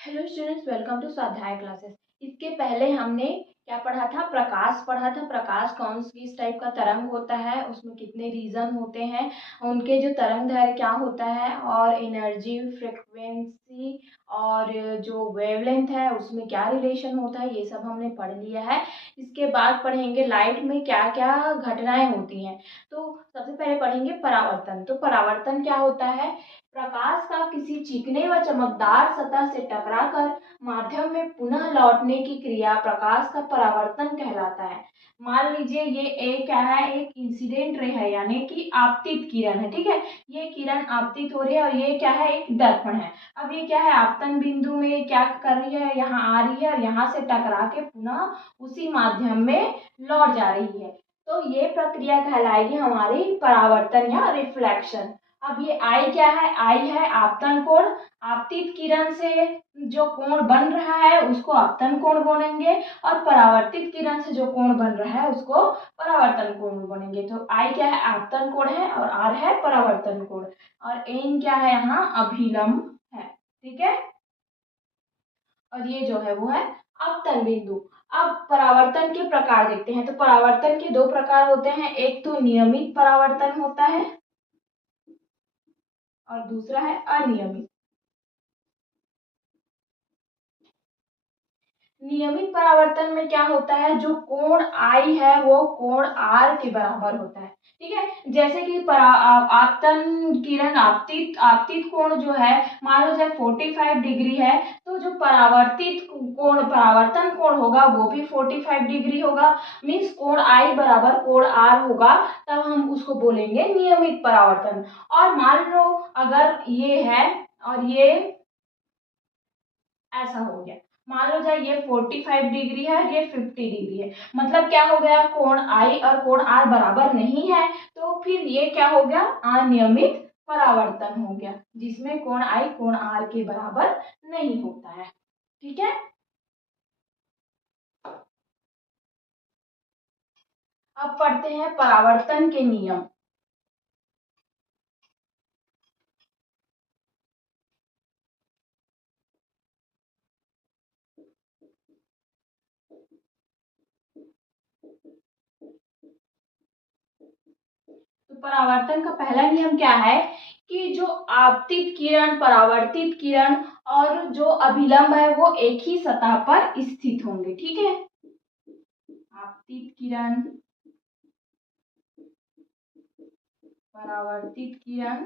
Hello students, welcome to स्वाध्याय classes. इसके पहले हमने क्या पढ़ा था? प्रकाश पढ़ा था। प्रकाश कौन किस टाइप का तरंग होता है, उसमें कितने रीजन होते हैं, उनके जो तरंग दैर्घ्य क्या होता है, और एनर्जी, फ्रिक्वेंसी और जो वेवलेंथ है उसमें क्या रिलेशन होता है, ये सब हमने पढ़ लिया है। इसके बाद पढ़ेंगे लाइट में क्या क्या घटनाएं होती हैं। तो सबसे पहले पढ़ेंगे परावर्तन। तो परावर्तन क्या होता है? प्रकाश का किसी चिकने व चमकदार सतह से टकराकर माध्यम में पुनः लौटने की क्रिया प्रकाश का परावर्तन कहलाता है। मान लीजिए ये एक क्या है, एक इंसिडेंट रे है, यानी कि आपतित किरण है। ठीक है, ये किरण आपतित हो रही है और ये क्या है, एक दर्पण है। अब ये क्या है, आपतन बिंदु में क्या कर रही है, यहाँ आ रही है और यहाँ से टकरा के पुनः उसी माध्यम में लौट जा रही है। तो ये प्रक्रिया कहलाएगी हमारी परावर्तन या रिफ्लेक्शन। अब ये आई क्या है, आई है आपतन कोण। आपतित किरण से जो कोण बन रहा है उसको आपतन कोण बोलेंगे, और परावर्तित किरण से जो कोण बन रहा है उसको परावर्तन कोण बोलेंगे। तो आई क्या है, आपतन कोण है, और आर है परावर्तन कोण, और एन क्या है, यहाँ अभिलंब है। ठीक है, और ये जो है वो है अपतन बिंदु। अब परावर्तन के प्रकार देखते हैं। तो परावर्तन के दो प्रकार होते हैं, एक तो नियमित परावर्तन होता है और दूसरा है अनियमित। नियमित परावर्तन में क्या होता है, जो कोण आई है वो कोण आर के बराबर होता है। ठीक है, जैसे कि आपतन किरण आपतित आपतित कोण जो है, मान लो जब 45 डिग्री है, तो जो परावर्तित कोण परावर्तन कोण होगा वो भी 45 डिग्री होगा। मीन्स कोण आई बराबर कोण आर होगा, तब हम उसको बोलेंगे नियमित परावर्तन। और मान लो अगर ये है और ये ऐसा हो गया, मान लो जाए ये 45 डिग्री है और ये 50 डिग्री है, मतलब क्या हो गया, कोण आई और कोण आर बराबर नहीं है, तो फिर ये क्या हो गया, अनियमित परावर्तन हो गया, जिसमें कोण आई कोण आर के बराबर नहीं होता है। ठीक है, अब पढ़ते हैं परावर्तन के नियम। तो परावर्तन का पहला नियम क्या है कि जो आपतित किरण, परावर्तित किरण और जो अभिलंब है वो एक ही सतह पर स्थित होंगे। ठीक है, आपतित किरण, परावर्तित किरण